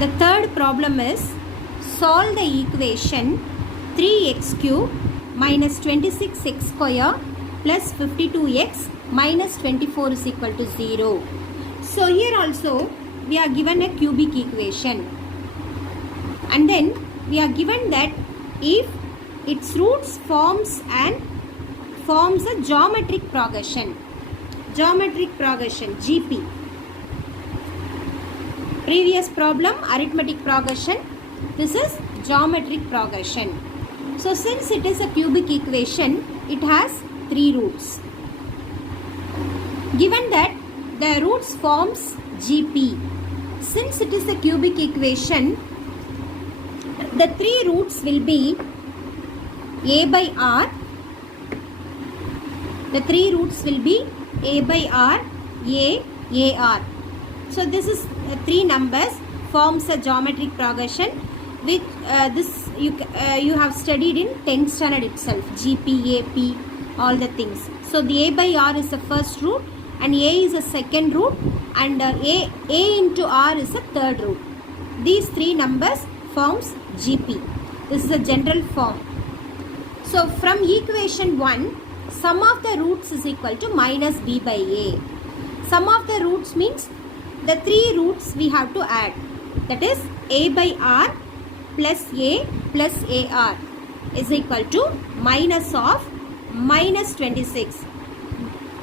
The third problem is solve the equation 3x cube minus 26x square plus 52x minus 24 is equal to 0. So here also we are given a cubic equation, and then we are given that if its roots forms a geometric progression GP. Previous problem arithmetic progression, this is geometric progression. So since it is a cubic equation, it has 3 roots. Given that the roots forms GP, since it is a cubic equation, the 3 roots will be a by r. The 3 roots will be a by r, ar. So this is 3 numbers forms a geometric progression, which this you have studied in 10th standard itself. GP, AP, all the things. So the a by r is the first root, and a is the second root, and a into r is the third root. These 3 numbers forms GP. This is a general form. So from equation 1, sum of the roots is equal to minus b by a. Sum of the roots means the 3 roots we have to add. That is a by r plus a plus ar is equal to minus of minus 26.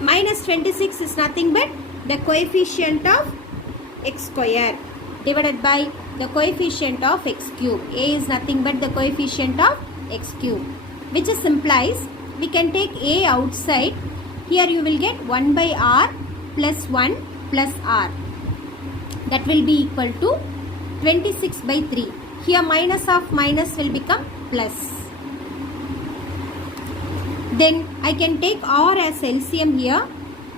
Minus 26 is nothing but the coefficient of x square divided by the coefficient of x cube. A is nothing but the coefficient of x cube, which implies we can take a outside. Here you will get 1 by r plus 1 plus r. That will be equal to 26 by 3. Here minus of minus will become plus. Then I can take r as LCM here.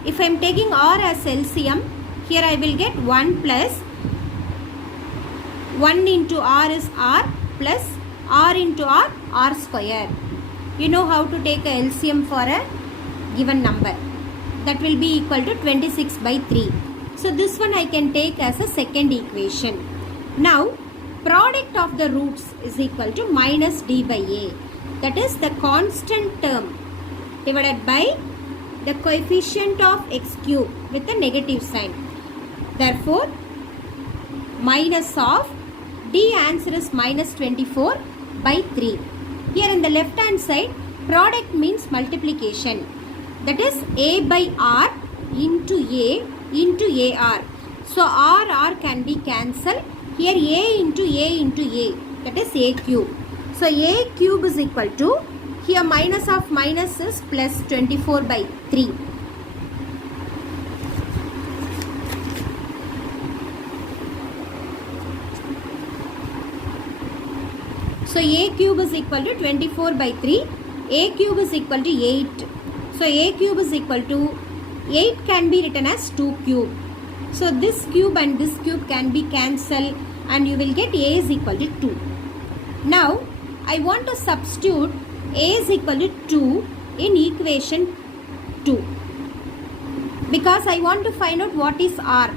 If I am taking r as LCM, here I will get 1 plus 1 into r is r plus r into r square. You know how to take a LCM for a given number. That will be equal to 26 by 3. So this one I can take as a second equation. Now product of the roots is equal to minus d by a. That is the constant term divided by the coefficient of x cube with a negative sign. Therefore minus of d answer is minus 24 by 3. Here in the left hand side, product means multiplication. That is a by r into a into ar. So r can be cancelled. Here a into a, that is a cube. So a cube is equal to, here minus of minus is plus 24 by 3. So a cube is equal to 24 by 3. A cube is equal to 8. So a cube is equal to 8 can be written as 2 cube. So this cube and this cube can be cancelled, and you will get a is equal to 2. Now I want to substitute a is equal to 2 in equation 2, because I want to find out what is r.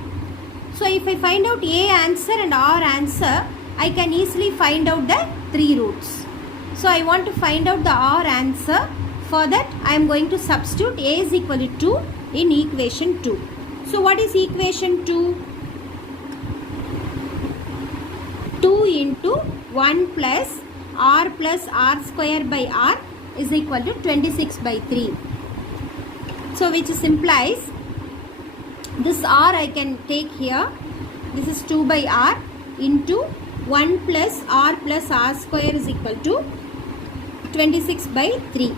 So if I find out a answer and r answer, I can easily find out the 3 roots. So I want to find out the r answer. For that I am going to substitute a is equal to 2 in equation 2. So what is equation 2? 2 into 1 plus r square by r is equal to 26 by 3. So which implies this r I can take here. This is 2 by r into 1 plus r square is equal to 26 by 3.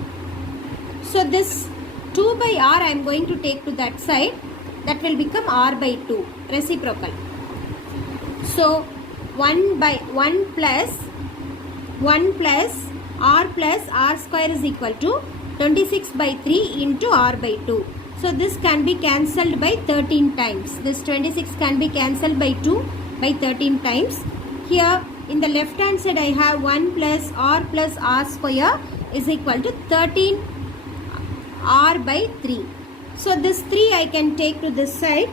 So this 2 by r I am going to take to that side. That will become r by 2, reciprocal. So 1 plus r square is equal to 26 by 3 into r by 2. So this can be cancelled by 13 times. This 26 can be cancelled by 2 by 13 times. Here in the left hand side I have 1 plus r square is equal to 13 r by 3. So this 3 I can take to this side.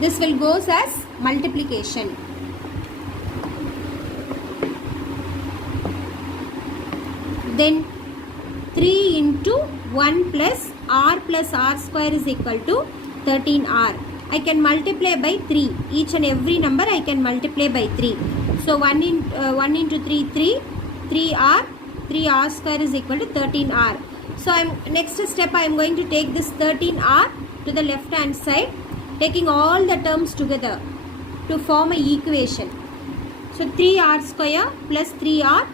This will goes as multiplication. Then 3 into 1 plus r square is equal to 13r. I can multiply by 3. Each and every number I can multiply by 3. So 1 into 3, 3. 3r square is equal to 13r. So next step I am going to take this 13r to the left hand side, taking all the terms together to form an equation. So 3r square plus 3r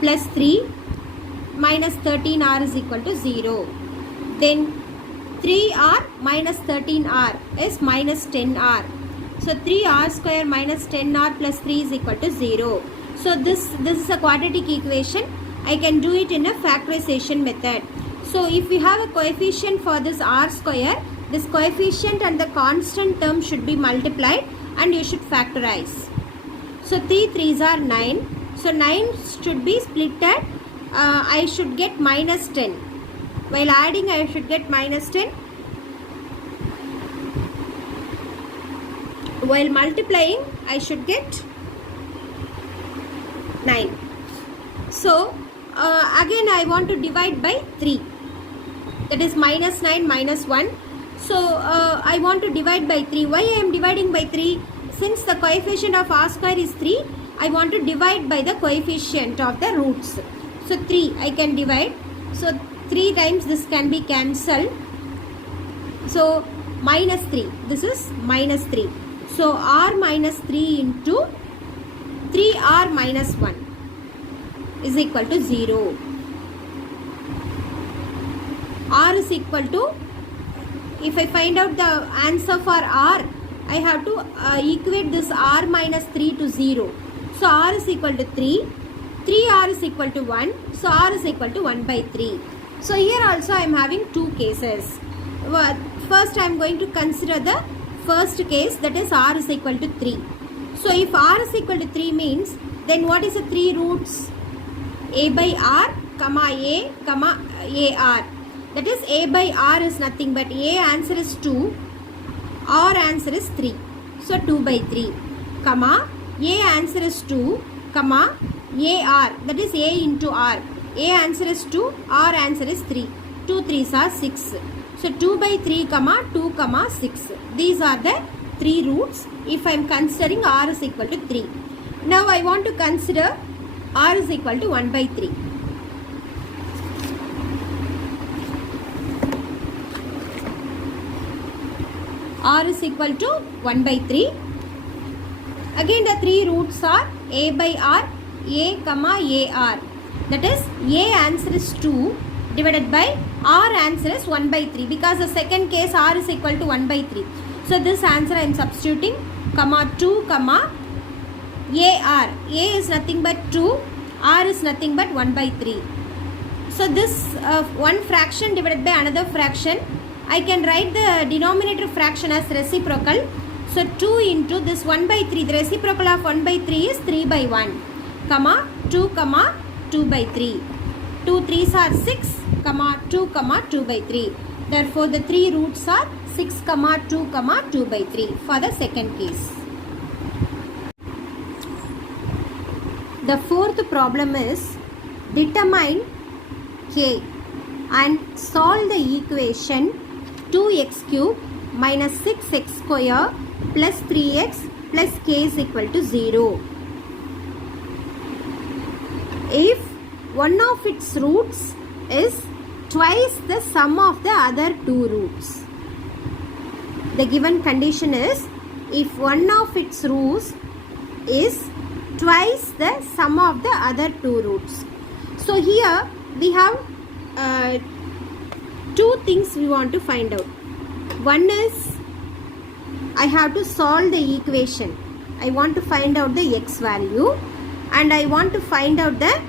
plus 3 minus 13r is equal to 0. Then 3r minus 13r is minus 10r. So 3r square minus 10r plus 3 is equal to 0. So this is a quadratic equation. I can do it in a factorization method. So if you have a coefficient for this r square, this coefficient and the constant term should be multiplied and you should factorize. So 3 3s are 9. So 9 should be splitted. I should get minus 10. While adding I should get minus 10. While multiplying I should get 9. So again I want to divide by 3. That is minus 9 minus 1. So I want to divide by 3. Why I am dividing by 3? Since the coefficient of r square is 3, I want to divide by the coefficient of the roots. So 3 I can divide. So 3 times this can be cancelled. So minus 3. This is minus 3. So r minus 3 into 3r minus 1 is equal to 0. R is equal to, if I find out the answer for r, I have to equate this r minus 3 to 0. So r is equal to 3. 3r is equal to 1. So r is equal to 1 by 3. So here also I am having two cases. First I am going to consider the first case, that is r is equal to 3. So if r is equal to 3 means, then what is the three roots? A by r, comma a, comma ar. That is a by r is nothing but a answer is 2, r answer is 3. So 2 by 3, comma a answer is 2, comma ar, that is a into r. A answer is 2, r answer is 3. 2 3s are 6. So 2 by 3, comma 2, comma 6. These are the three roots if I am considering r is equal to 3. Now I want to consider r is equal to 1 by 3. R is equal to 1 by 3. Again the three roots are a by r, a comma ar. That is a answer is 2 divided by r answer is 1 by 3, because the second case r is equal to 1 by 3. So this answer I am substituting, comma 2, comma ar. A is nothing but 2, r is nothing but 1 by 3. So this one fraction divided by another fraction, I can write the denominator fraction as reciprocal. So 2 into this 1 by 3, the reciprocal of 1 by 3 is 3 by 1, comma 2, comma 2 by 3. 2 3s are 6, comma 2, comma 2 by 3. Therefore the three roots are 6, comma 2, comma 2 by 3 for the second case. The fourth problem is determine k and solve the equation 2x cube minus 6x square plus 3x plus k is equal to 0. If one of its roots is twice the sum of the other two roots. The given condition is if one of its roots is twice the sum of the other two roots. So here we have two things we want to find out. One is I have to solve the equation. I want to find out the x value and I want to find out the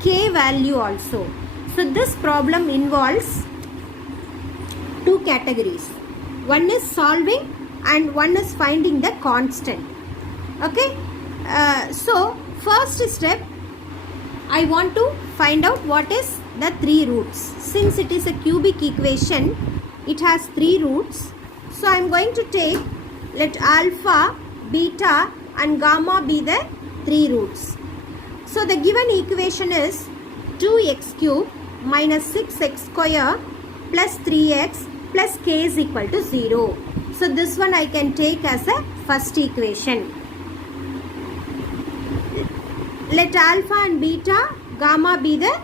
k value also. So this problem involves two categories. One is solving and one is finding the constant. Okay. So first step, I want to find out what is the three roots. Since it is a cubic equation, it has three roots. So I am going to take let alpha, beta and gamma be the 3 roots. So the given equation is 2x cube minus 6x square plus 3x plus k is equal to 0. So this one I can take as a first equation. Let alpha and beta, gamma be the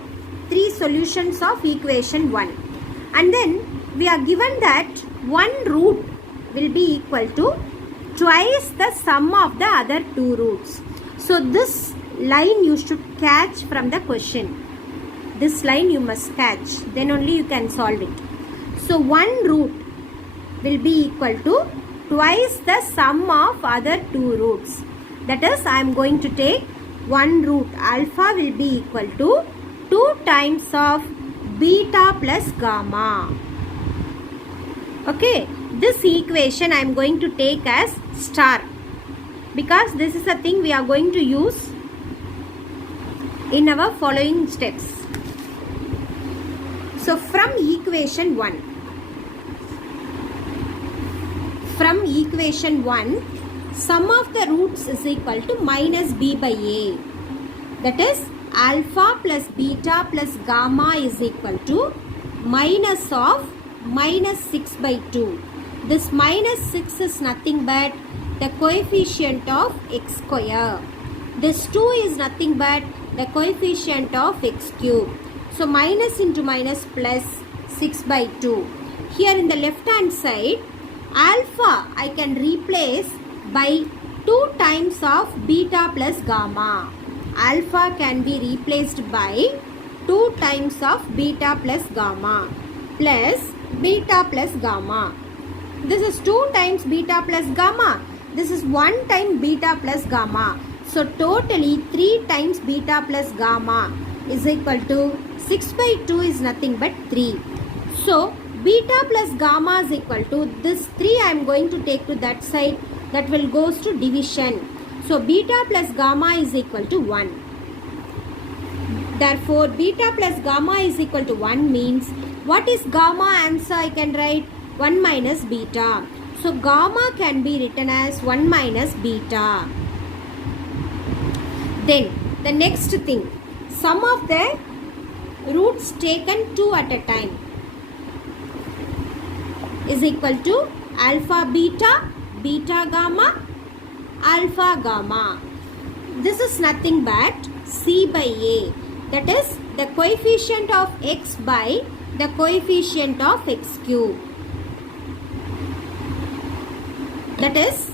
3 solutions of equation 1. And then we are given that one root will be equal to twice the sum of the other 2 roots. So this line you should catch from the question. This line you must catch. Then only you can solve it. So one root will be equal to twice the sum of other 2 roots. That is, I am going to take one root alpha will be equal to 2 times of beta plus gamma. Okay, this equation I am going to take as star because this is a thing we are going to use in our following steps. So from equation 1, sum of the roots is equal to minus b by a. That is, alpha plus beta plus gamma is equal to minus of minus 6 by 2. This minus 6 is nothing but the coefficient of x square. This 2 is nothing but the coefficient of x cube. So minus into minus plus 6 by 2. Here in the left hand side, alpha I can replace by 2 times of beta plus gamma. Alpha can be replaced by 2 times of beta plus gamma plus beta plus gamma. This is 2 times beta plus gamma. This is 1 time beta plus gamma. So totally 3 times beta plus gamma is equal to 6 by 2 is nothing but 3. So beta plus gamma is equal to this 3 I am going to take to that side. That will goes to division. So beta plus gamma is equal to 1. Therefore beta plus gamma is equal to 1 means what is gamma answer I can write 1 minus beta. So gamma can be written as 1 minus beta. Then the next thing, sum of the roots taken 2 at a time is equal to alpha beta, beta gamma, alpha gamma. This is nothing but c by a. That is the coefficient of x by the coefficient of x cube. That is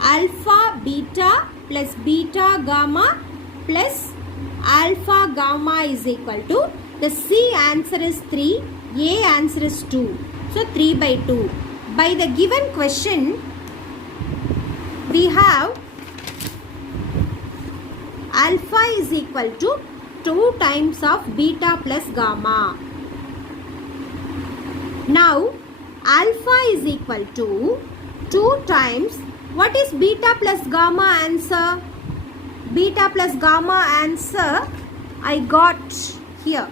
alpha beta plus beta gamma plus alpha gamma is equal to, the C answer is 3, A answer is 2. So 3 by 2. By the given question, we have alpha is equal to 2 times of beta plus gamma. Now alpha is equal to 2 times, what is beta plus gamma answer? Beta plus gamma answer I got here.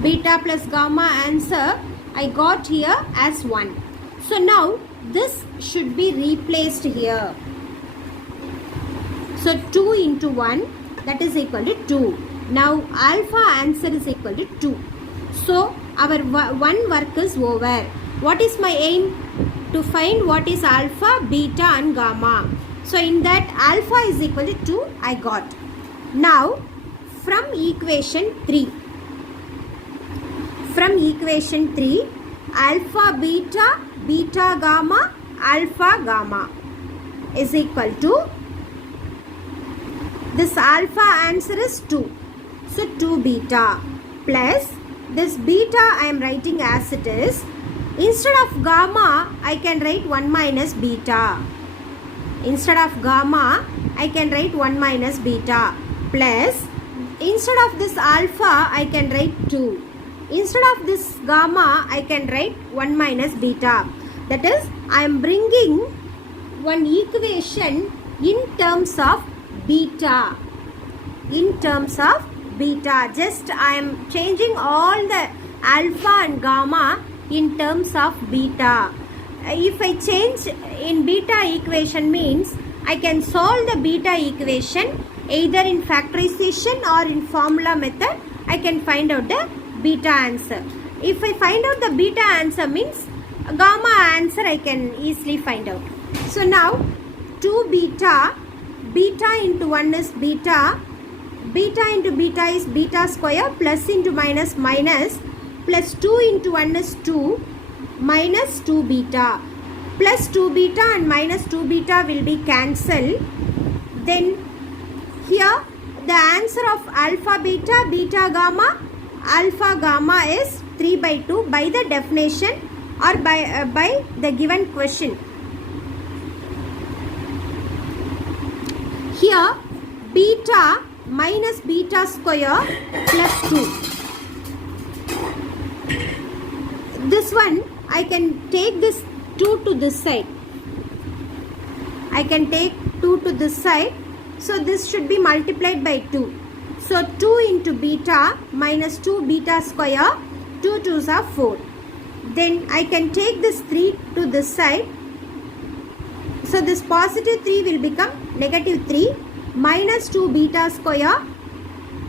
Beta plus gamma answer I got here as 1. So now this should be replaced here. So 2 into 1, that is equal to 2. Now alpha answer is equal to 2. So our one work is over. What is my aim? To find what is alpha, beta and gamma. So in that alpha is equal to 2 I got. Now from equation 3. From equation 3, alpha beta, beta gamma, alpha gamma is equal to, this alpha answer is 2. So 2 beta plus this beta I am writing as it is. Instead of gamma I can write 1 minus beta. Instead of gamma I can write 1 minus beta plus, instead of this alpha I can write 2. Instead of this gamma I can write 1 minus beta. That is, I am bringing one equation in terms of beta. In terms of beta. Just I am changing all the alpha and gamma in terms of beta. if I change in beta equation means I can solve the beta equation either in factorization or in formula method. I can find out the beta answer. If I find out the beta answer means gamma answer I can easily find out. So now 2 beta, beta into 1 is beta, beta into beta is beta square, plus into minus minus, plus 2 into 1 is 2, minus 2 beta, plus 2 beta and minus 2 beta will be cancelled. Then here the answer of alpha beta, beta gamma, alpha gamma is 3 by 2 by the definition or by the given question. Here beta minus beta square plus 2. This one I can take this 2 to this side. I can take 2 to this side. So this should be multiplied by 2. So 2 into beta minus 2 beta square, 2 2s are 4. Then I can take this 3 to this side. So this positive 3 will become negative 3 minus 2 beta square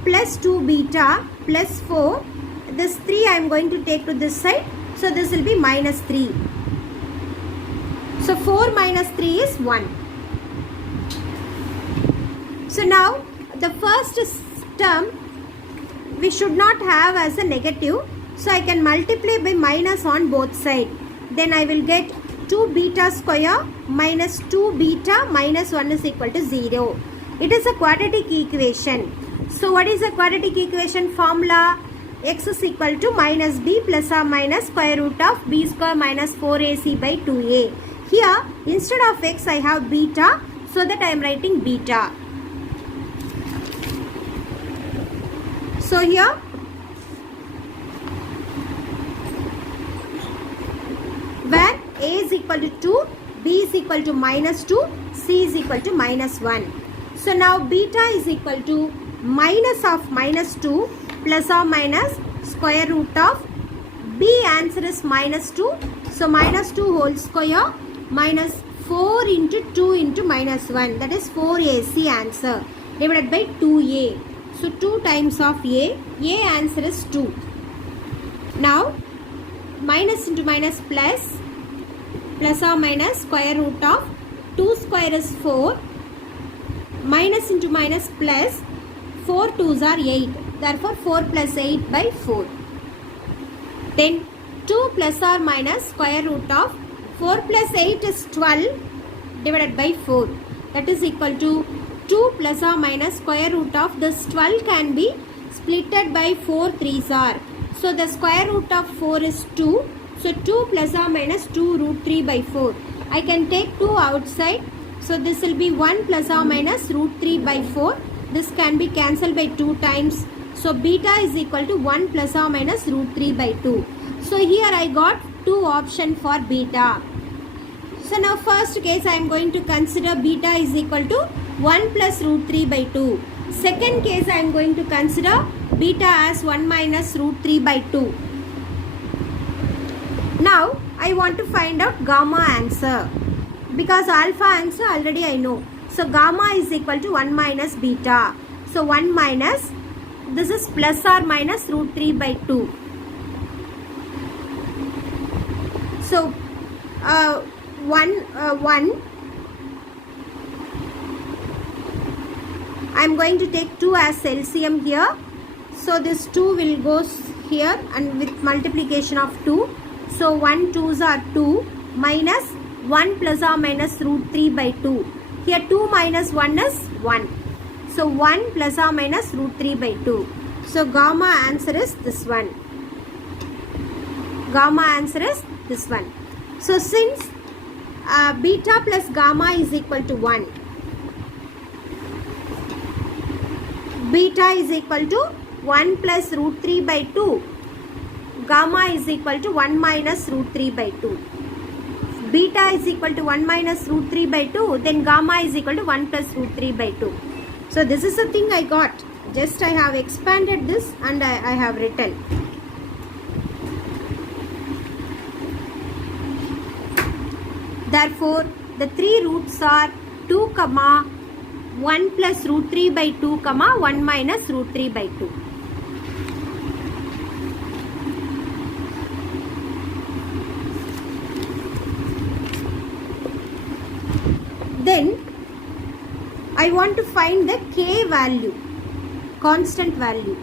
plus 2 beta plus 4. This 3 I am going to take to this side. So this will be minus 3. So 4 minus 3 is 1. So now the first term we should not have as a negative. So I can multiply by minus on both sides. Then I will get 2 beta square minus 2 beta minus 1 is equal to 0. It is a quadratic equation. So what is a quadratic equation formula? X is equal to minus b plus or minus square root of b square minus 4ac by 2a. Here instead of x I have beta, so that I am writing beta. So here where a is equal to 2, b is equal to minus 2, c is equal to minus 1. So now beta is equal to minus of minus 2 plus or minus square root of b answer is minus 2. So minus 2 whole square minus 4 into 2 into minus 1, that is 4ac answer divided by 2a. So 2 times of a answer is 2. Now minus into minus plus, plus or minus square root of 2 square is 4, minus into minus plus, 4 2s are 8, therefore 4 plus 8 by 4. Then 2 plus or minus square root of 4 plus 8 is 12 divided by 4, that is equal to 2 plus or minus square root of this 12 can be splitted by 4 3s are. So the square root of 4 is 2. So 2 plus or minus 2 root 3 by 4. I can take 2 outside. So this will be 1 plus or minus root 3 by 4. This can be cancelled by 2 times. So beta is equal to 1 plus or minus root 3 by 2. So here I got 2 options for beta. So now first case I am going to consider beta is equal to 1 plus root 3 by 2. Second case I am going to consider beta as 1 minus root 3 by 2. Now I want to find out gamma answer. Because alpha answer already I know. So gamma is equal to 1 minus beta. So 1 minus, this is plus or minus root 3 by 2. So 1 I am going to take 2 as LCM here. So this 2 will go here and with multiplication of 2. So 1 2s are 2 minus 1 plus or minus root 3 by 2. Here 2 minus 1 is 1. So 1 plus or minus root 3 by 2. So gamma answer is this one. Gamma answer is this one. So since beta plus gamma is equal to 1. Beta is equal to 1 plus root 3 by 2. Gamma is equal to 1 minus root 3 by 2. Beta is equal to 1 minus root 3 by 2. Then gamma is equal to 1 plus root 3 by 2. So this is the thing I got. Just I have expanded this and I have written. Therefore, the three roots are 2, 1 plus root 3 by 2, 1 minus root 3 by 2. Then, I want to find the k value, constant value.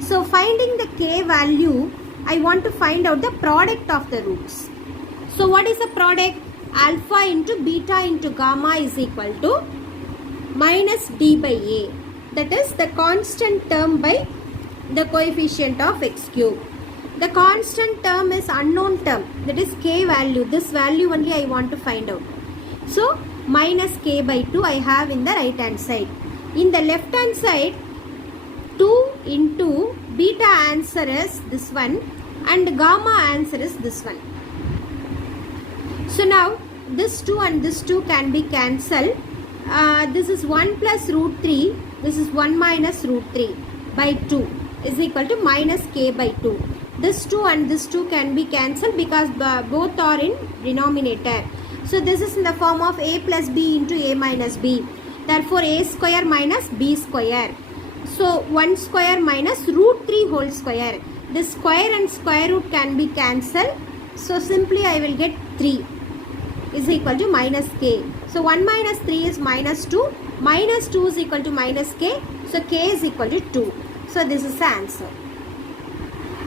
So, finding the k value, I want to find out the product of the roots. So, what is the product? Alpha into beta into gamma is equal to minus d by a. That is the constant term by the coefficient of x cube. The constant term is unknown term. That is k value. This value only I want to find out. So, minus k by 2 I have in the right hand side. In the left hand side, 2 into beta answer is this one and gamma answer is this one. So now this 2 and this 2 can be cancelled. This is 1 plus root 3. This is 1 minus root 3 by 2 is equal to minus k by 2. This 2 and this 2 can be cancelled because both are in denominator. So this is in the form of a plus b into a minus b. Therefore a square minus b square. So 1 square minus root 3 whole square. This square and square root can be cancelled. So simply I will get 3 is equal to minus k. So 1 minus 3 is minus 2. Minus 2 is equal to minus k. So k is equal to 2. So this is the answer.